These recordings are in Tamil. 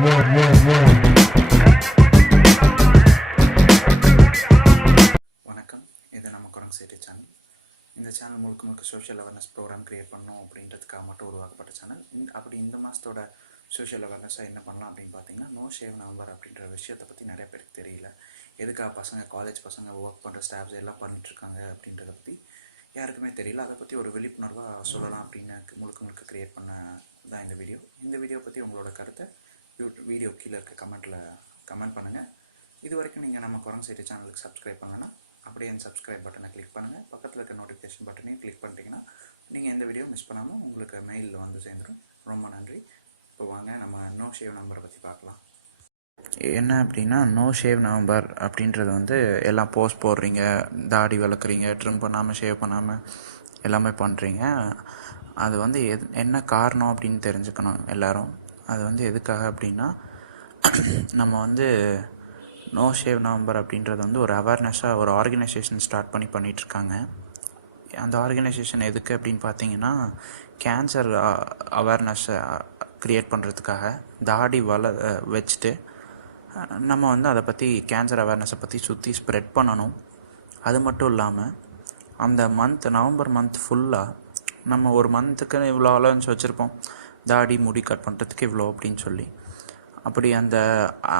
வணக்கம், இது நம்ம குரங்கு சேட்டை சேனல். இந்த சேனல் முழுக்க முழுக்க சோஷியல் அவேர்னஸ் ப்ரோக்ராம் க்ரியேட் பண்ணணும் அப்படின்றதுக்காக மட்டும் உருவாக்கப்பட்ட சேனல். அப்படி இந்த மாதத்தோட சோஷியல் அவேர்னஸாக என்ன பண்ணலாம் அப்படின்னு பார்த்தீங்கன்னா, நோ ஷேவ் நவம்பர் அப்படின்ற விஷயத்தை பற்றி நிறைய பேருக்கு தெரியல. எதுக்காக பசங்க, காலேஜ் பசங்க, ஒர்க் பண்ணுற ஸ்டாஃப்ஸ் எல்லாம் பண்ணிட்டுருக்காங்க அப்படின்றத பற்றி யாருக்குமே தெரியல. அதை பற்றி ஒரு விழிப்புணர்வாக சொல்லலாம் அப்படின்னு முழுக்க முழுக்க க்ரியேட் பண்ண தான் இந்த வீடியோ. இந்த வீடியோ பற்றி உங்களோட கருத்தை வீடியோ கீழே இருக்க கமெண்ட் பண்ணுங்கள். இது வரைக்கும் நீங்கள் நம்ம குரங்கு சேட்டை சேனலுக்கு சப்ஸ்கிரைப் பண்ணலன்னா அப்படியே அந்த சப்ஸ்கிரைப் பட்டனை கிளிக் பண்ணுங்கள். பக்கத்தில் இருக்க நோட்டிஃபிகேஷன் பட்டனையும் கிளிக் பண்ணிட்டீங்கன்னா நீங்கள் எந்த வீடியோ மிஸ் பண்ணாமல் உங்களுக்கு மெயிலில் வந்து சேர்ந்துடும். ரொம்ப நன்றி. இப்போ வாங்க நம்ம நோ ஷேவ் நவம்பரை பற்றி பார்க்கலாம். என்ன அப்படின்னா, நோ ஷேவ் நவம்பர் அப்படின்றது வந்து எல்லாம் போஸ்ட் போடுறீங்க, தாடி வளர்க்குறீங்க, ட்ரிம் பண்ணாமல் ஷேவ் பண்ணாமல் எல்லாமே பண்ணுறீங்க. அது வந்து என்ன காரணம் அப்படின்னு தெரிஞ்சுக்கணும் எல்லோரும். அது வந்து எதுக்காக அப்படின்னா, நம்ம வந்து நோ ஷேவ் நவம்பர் அப்படின்றது வந்து ஒரு அவேர்னஸாக ஒரு ஆர்கனைசேஷன் ஸ்டார்ட் பண்ணிகிட்ருக்காங்க. அந்த ஆர்கனைசேஷன் எதுக்கு அப்படின்னு பார்த்தீங்கன்னா, கேன்சர் அவேர்னஸை க்ரியேட் பண்ணுறதுக்காக தாடி வச்சுட்டு நம்ம வந்து அதை பற்றி கேன்சர் அவேர்னஸை பற்றி சுற்றி ஸ்ப்ரெட் பண்ணணும். அது மட்டும் இல்லாமல் அந்த நவம்பர் மந்த் ஃபுல்லாக நம்ம ஒரு மந்த்துக்கு இவ்வளோ அலவன்ஸ் வச்சுருப்போம், தாடி முடி கட் பண்ணுறதுக்கு இவ்வளோ அப்படின்னு சொல்லி. அப்படி அந்த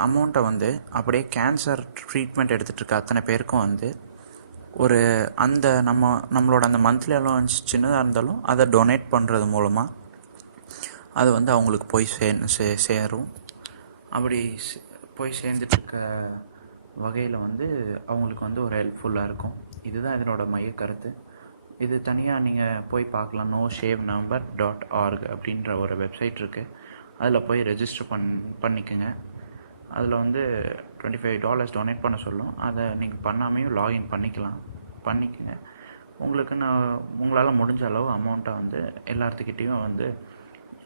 அமௌண்ட்டை வந்து அப்படியே கேன்சர் ட்ரீட்மெண்ட் எடுத்துகிட்டு இருக்க அத்தனை பேருக்கும் வந்து ஒரு நம்மளோட அந்த மந்த்லி அலவன்ஸ் சின்னதாக இருந்தாலும் அதை டொனேட் பண்ணுறது மூலமாக அது வந்து அவங்களுக்கு போய் சேரும். அப்படி போய் சேர்ந்துட்டுருக்க வகையில் வந்து அவங்களுக்கு வந்து ஒரு ஹெல்ப்ஃபுல்லாக இருக்கும். இதுதான் இதனோட மைய கருத்து. இது தனியாக நீங்கள் போய் பார்க்கலாம். noshavenavember.org அப்படின்ற ஒரு வெப்சைட் இருக்குது. அதில் போய் ரெஜிஸ்டர் பண்ணிக்கோங்க. அதில் வந்து $25 டொனேட் பண்ண சொல்லும். அதை நீங்கள் பண்ணாமையும் லாகின் பண்ணிக்கோங்க. உங்களால் முடிஞ்ச அளவு அமௌண்ட்டை வந்து எல்லாத்துக்கிட்டேயும் வந்து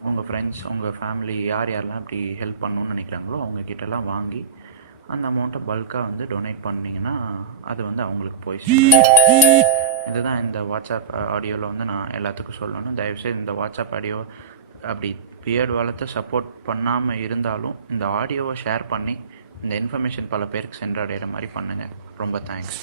உங்கள் ஃப்ரெண்ட்ஸ், உங்கள் ஃபேமிலி யாரெல்லாம் இப்படி ஹெல்ப் பண்ணணுன்னு நினைக்கிறாங்களோ அவங்கக்கிட்டலாம் வாங்கி அந்த அமௌண்ட்டை பல்காக வந்து டொனேட் பண்ணிங்கன்னா அது வந்து அவங்களுக்கு போய் இதுதான் இந்த வாட்ஸ்அப் ஆடியோவில் வந்து நான் எல்லாத்துக்கும் சொல்லணும். தயவுசெய்து இந்த வாட்ஸ்அப் ஆடியோ அப்படி பியர்டு வளர்த்து சப்போர்ட் பண்ணாமல் இருந்தாலும் இந்த ஆடியோவை ஷேர் பண்ணி இந்த இன்ஃபர்மேஷன் பல பேருக்கு சென்றடைகிற மாதிரி பண்ணுங்கள். ரொம்ப தேங்க்ஸ்.